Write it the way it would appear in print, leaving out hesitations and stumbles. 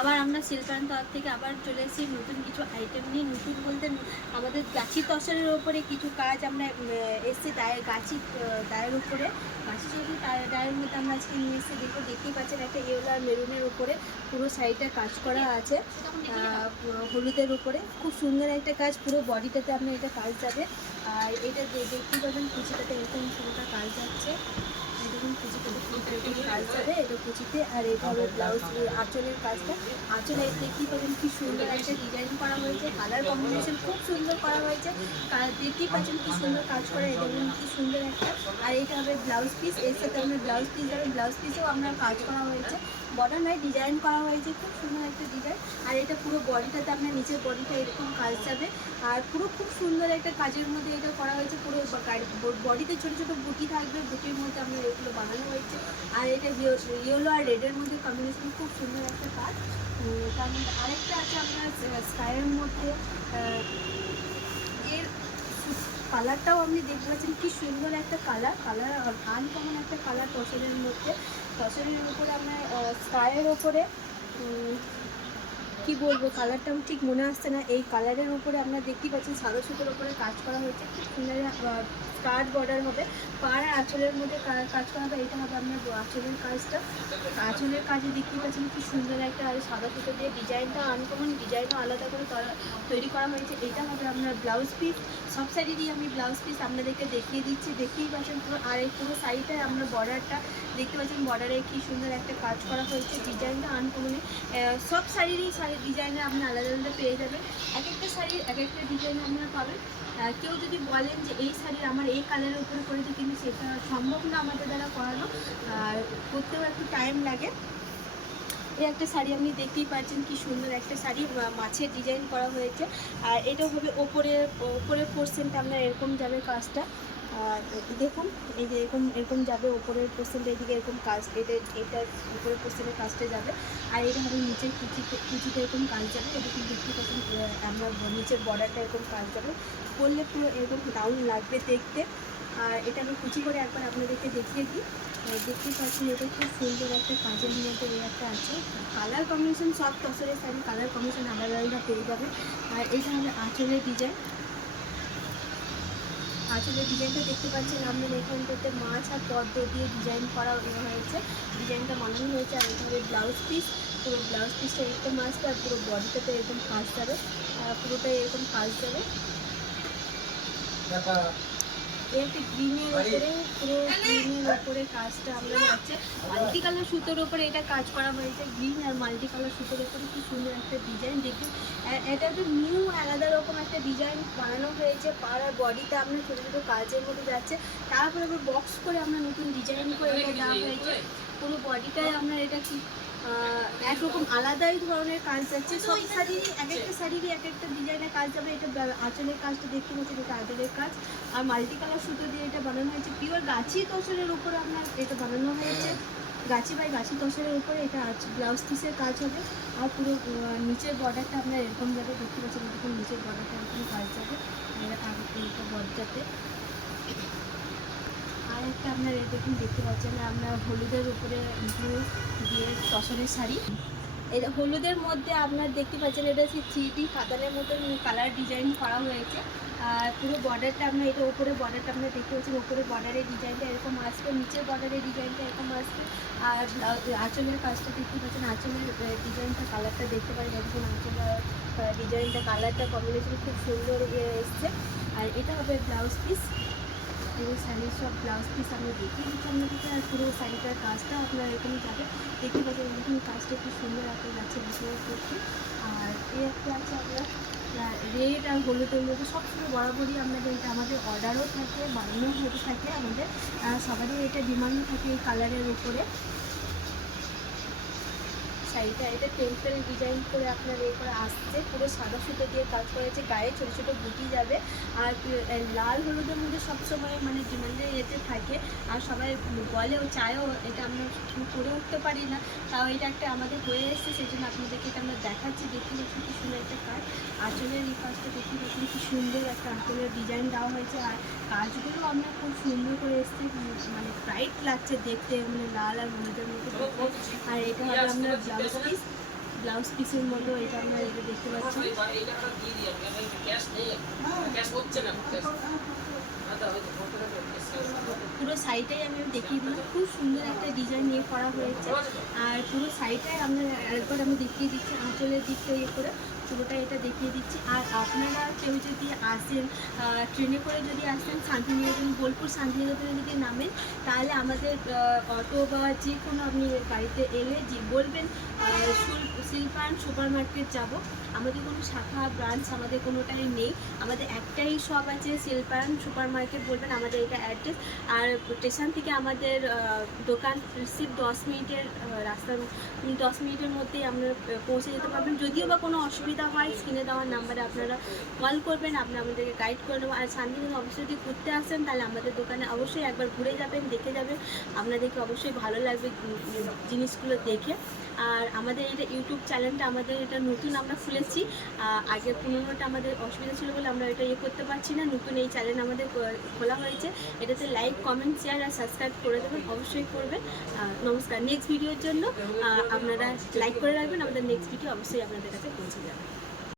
আবার আমরা শিল্পায়ন তরফ থেকে আবার চলে এসেছি নতুন কিছু আইটেম নিয়ে। নতুন বলতে আমাদের গাছি তসরের ওপরে কিছু কাজ আমরা এসেছি, গাছি ডায়ের উপরে, গাছি তসর ডায়ের মধ্যে আমরা আজকে নিয়ে এসেছি। দেখতেই পাচ্ছেন একটা ইয়েলো আর মেরুনের উপরে পুরো সাইডটা কাজ করা আছে, হলুদের উপরে খুব সুন্দর একটা কাজ। পুরো বডিটাতে আপনার এটা কাজ যাবে। আর এটা দেখতেই পাবেন কুচিটাতে এরকম পুরোটা কাজ যাচ্ছে, এরকম কুচিটাতে পুরোটা এরকম কাজ যাবে এটা কুচিতে। আর এটা হবে ব্লাউজ আঁচলের কাজটা। আঁচলে দেখতেই পাবেন কি সুন্দর একটা ডিজাইন করা হয়েছে, কালার কম্বিনেশন খুব সুন্দর করা হয়েছে। দেখতেই পাচ্ছেন কি সুন্দর কাজ করা, দেখুন কি সুন্দর একটা। আর এটা হবে ব্লাউজ পিস, এর সাথে আপনার ব্লাউজ পিস যাবে। ব্লাউজ পিসেও আপনার কাজ করা হয়েছে, বর্ডার নয় ডিজাইন করা হয়েছে, খুব সুন্দর একটা ডিজাইন। আর এটা পুরো বডিটাতে আপনার নিচের বডিটা এরকম কাজ যাবে। আর পুরো খুব সুন্দর একটা কাজের মধ্যে এটা করা হয়েছে। পুরো বডিতে ছোটো ছোটো বুটি থাকবে, বুটির মধ্যে আপনার এগুলো বানানো হয়েছে। আর এটা ইয়েলো আর রেডের মধ্যে কম্বিনেশন, খুব সুন্দর একটা কাজ। তার মধ্যে আরেকটা আছে আপনার স্কাইয়ের মধ্যে, এর কালারটাও আপনি দেখতে পাচ্ছেন কি সুন্দর একটা কালার আনকমন একটা কালার তসরের মধ্যে। তসরের উপরে আপনার স্কাইয়ের ওপরে কি বলবো, কালারটা আমি ঠিক মনে আসছে না। এই কালারের উপরে আপনারা দেখতেই পাচ্ছেন সাদা সুতোর উপরে কাজ করা হয়েছে, খুব সুন্দর স্কার্ট বর্ডার হবে। পাড় আর আঁচলের মধ্যে কাজ করা হবে। এটা হবে আপনার আঁচলের কাজটা। আঁচলের কাজে দেখতেই পাচ্ছেন কি সুন্দর একটা, আর সাদা সুতো দিয়ে ডিজাইনটা আনকমন, ডিজাইনও আলাদা করে তৈরি করা হয়েছে। এটা হবে আপনার ব্লাউজ পিস। সব সাইডেরই আমি ব্লাউজ পিস আপনাদেরকে দেখিয়ে দিচ্ছি, দেখতেই পাচ্ছেন পুরো। আর এই পুরো সাইডটায় আমরা বর্ডারটা দেখতে পাচ্ছেন, বর্ডারে কি সুন্দর একটা কাজ করা হয়েছে, ডিজাইনটা আনকমন। সব শাড়িরই ডিজাইনে আপনি আলাদা আলাদা পেয়ে যাবেন। এক একটা শাড়ির এক একটা ডিজাইনে আপনারা পাবেন। কেউ যদি বলেন যে এই শাড়ির আমার এই কালারের উপরে করেছে, কিন্তু সেটা সম্ভব না আমাদের দ্বারা করানো, করতেও একটু টাইম লাগে। এই একটা শাড়ি আপনি দেখতেই পাচ্ছেন কি সুন্দর একটা শাড়ি, মাছের ডিজাইন করা হয়েছে। আর এটা হবে ওপরের পোর্শনটা আপনার এরকম যাবে কাজটা। আর দেখুন এই যে এরকম এরকম যাবে ওপরের পোর্শনটা, এদিকে এরকম কাজ, এটা উপরের পোর্শনের কাজটা যাবে। আর এটা হবে নিচের কুচিতে এরকম কাজ যাবে। এরকম দেখতে পাচ্ছেন আমরা নিচের বর্ডারটা এরকম কাজ যাবে, করলে পুরো এরকম দারুণ লাগবে দেখতে। আর এটা আমি কুচি করে একবার আপনাদেরকে দেখিয়ে দিই। দেখতেই পাচ্ছেন এটা খুব সুন্দর একটা কাজের মধ্যে এই একটা আছে। কালার কম্বিনেশন সব তসরের শাড়ি কালার কম্বিনেশন আলাদা আলাদা পেয়ে যাবে। আর এটা হবে আঁচলের ডিজাইন। আঁচলের ডিজাইনটা দেখতে পাচ্ছেন আপনার এখানটাতে মাছ আর পদ্ম দিয়ে ডিজাইন করা হয়েছে, ডিজাইনটা বানানো হয়েছে। আর এটা হবে ব্লাউজ পিস। পুরো ব্লাউজ পিসটা এরকম আসবে, আর পুরো বডিটাতে এরকম কাজ যাবে, পুরোটাই এরকম কাজ যাবে। একটা গ্রিনের ওপরে, পুরো গ্রিনের ওপরে কাজটা আমরা যাচ্ছে। মাল্টি কালার সুতোর ওপরে এটা কাজ করা হয়েছে, গ্রিন আর মাল্টি কালার সুতোর ওপরে কি সুন্দর একটা ডিজাইন। দেখুন এটা একটা নিউ আলাদা রকম একটা ডিজাইন বানানো হয়েছে। পাড় আর বডিতে আপনার ছোটো ছোটো কাজের মধ্যে যাচ্ছে, তারপরে আবার বক্স করে আমরা নতুন ডিজাইন করে এটা দেওয়া হয়েছে। পুরো বডিটায় আপনার এটা কি একরকম আলাদাই ধরনের কাজ যাচ্ছে। সব শাড়িরই এক একটা শাড়িরই এক একটা ডিজাইনের কাজ যাবে। এটা আঁচলের কাজটা দেখতে পাচ্ছেন, এটা আঁচলের কাজ। আর মাল্টি কালার সুতো দিয়ে এটা বানানো হয়েছে, পিওর গাছি তসরের উপরে আপনার এটা বানানো হয়েছে। গাছি বাই গাছি তসরের উপরে এটা ব্লাউজ পিসের কাজ হবে। আর পুরো নিচের বর্ডারটা আপনার এরকম যাবে, দেখতে পাচ্ছেন এরকম নিচের বর্ডারটা এরকম কাজ যাবে এইটা বর্ডারটাতে। আর একটা আপনার দেখুন দেখতে পাচ্ছেন আপনার হলুদের উপরে ব্লু দিয়ে তসরের শাড়ি। এটা হলুদের মধ্যে আপনার দেখতে পাচ্ছেন এটা হচ্ছে 3D কাতানের মতো কালার ডিজাইন করা হয়েছে। আর পুরো বর্ডারটা আপনার এটা উপরে বর্ডারটা আপনার দেখতে পাচ্ছেন, উপরে বর্ডারের ডিজাইনটা এরকম আসবে, নিচের বর্ডারের ডিজাইনটা এরকম আসবে। আর আঁচলের কাজটা দেখতে পাচ্ছেন, আঁচলের ডিজাইনটা কালারটা দেখতে পারেন, এরকম আঁচলের ডিজাইনটা কালারটা কম্বিনেশন খুব সুন্দর এসছে। আর এটা হবে ব্লাউজ পিস। পুরো শাড়ির সব ব্লাউজ পিস আমরা দেখিয়ে দিচ্ছি আপনাদেরকে। আর পুরো শাড়িটার কাজটা আপনার এরকমই যাবে, দেখতে পাচ্ছেন এরকম কাজটা খুব সুন্দর একটা যাচ্ছে ভিতরে করতে। আর এই একটা আছে আপনার রেড আর হলুদের মধ্যে, সবসময় বরাবরই আপনাদের এটা আমাদের অর্ডারও থাকে, বানানো হতে থাকে আমাদের, সবারই এটা ডিমান্ড থাকে এই কালারের উপরে শাড়িটা। এটা টেম্পল ডিজাইন করে আপনার এ করে আসছে, পুরো সাদা সুতো দিয়ে কাজ করেছে, গায়ে ছোটো ছোটো বুটি যাবে। আর লাল হলুদের মধ্যে সবসময় মানে ডিমান্ডে এতে থাকে, আর সবাই বলেও চায়ও, এটা আমরা করে উঠতে পারি না, তাও এটা একটা আমাদের হয়ে এসছে, সেই জন্য আপনাদেরকে এটা আমরা দেখাচ্ছি। দেখতে পাচ্ছি কি সুন্দর একটা কাজ, আঁচলের এই কাজটা দেখতে পাচ্ছেন কি সুন্দর একটা আঁচলের ডিজাইন দেওয়া হয়েছে। আর কাজগুলো আমরা খুব সুন্দর করে এসছে, মানে ব্রাইট লাগছে দেখতে, মানে লাল আর হলুদের মধ্যে। আর এটা হবে আপনার ব্লাউজ পিস। ব্লাউজ পিসের মতো এটা আপনারা এটা দেখতে পাচ্ছেন। পুরো সাইডটাই আমি দেখিয়ে দিলাম, খুব সুন্দর একটা ডিজাইন নিয়ে করা হয়েছে। আর পুরো সাইডটাই আপনার আরেকবার আমি দেখিয়ে দিচ্ছি, আঁচলের দিকটা ইয়ে করে পুরোটা এটা দেখিয়ে দিচ্ছি। আর আপনারা কেউ যদি আসেন ট্রেনে করে যদি আসেন শান্তিনিকেতন, বোলপুর শান্তিনিকেতনে যদি নামেন, তাহলে আমাদের অটো বা যে কোনো আপনি গাড়িতে এলে যে বলবেন শিল্পায়ন সুপার মার্কেট যাব। আমাদের কোনো শাখা ব্রাঞ্চ আমাদের কোনোটাই নেই, আমাদের একটাই শপ আছে শিল্পায়ন সুপার মার্কেট বলবেন, আমাদের এটা অ্যাড্রেস। আর স্টেশন থেকে আমাদের দোকান সির্ফ 10 মিনিটের রাস্তা, 10 মিনিটের মধ্যেই আপনারা পৌঁছে যেতে পারবেন। যদিও বা কোনো অসুবিধা হয় স্ক্রিনে দেওয়ার নাম্বারে আপনারা কল করবেন, আপনারা আমাদেরকে গাইড করে নেবো। আর শান্তিনিকেতন অবশ্যই যদি ঘুরতে আসেন তাহলে আমাদের দোকানে অবশ্যই একবার ঘুরে যাবেন, দেখে যাবেন, আপনাদেরকে অবশ্যই ভালো লাগবে জিনিসগুলো দেখে। আর আমাদের এটা ইউটিউব চ্যানেলটা আমাদের এটা নতুন আমরা খুলেছি, আগে পুরোনোটা আমাদের অসুবিধা ছিল বলে আমরা এটা ইয়ে করতে পারছি না, নতুন এই চ্যানেল আমাদের খোলা হয়েছে। এটাতে লাইক, কমেন্ট, শেয়ার আর সাবস্ক্রাইব করে দেবেন, অবশ্যই করবেন। নমস্কার। নেক্সট ভিডিওর জন্য আপনারা লাইক করে রাখবেন, আমাদের নেক্সট ভিডিও অবশ্যই আপনাদের কাছে পৌঁছে যাবে।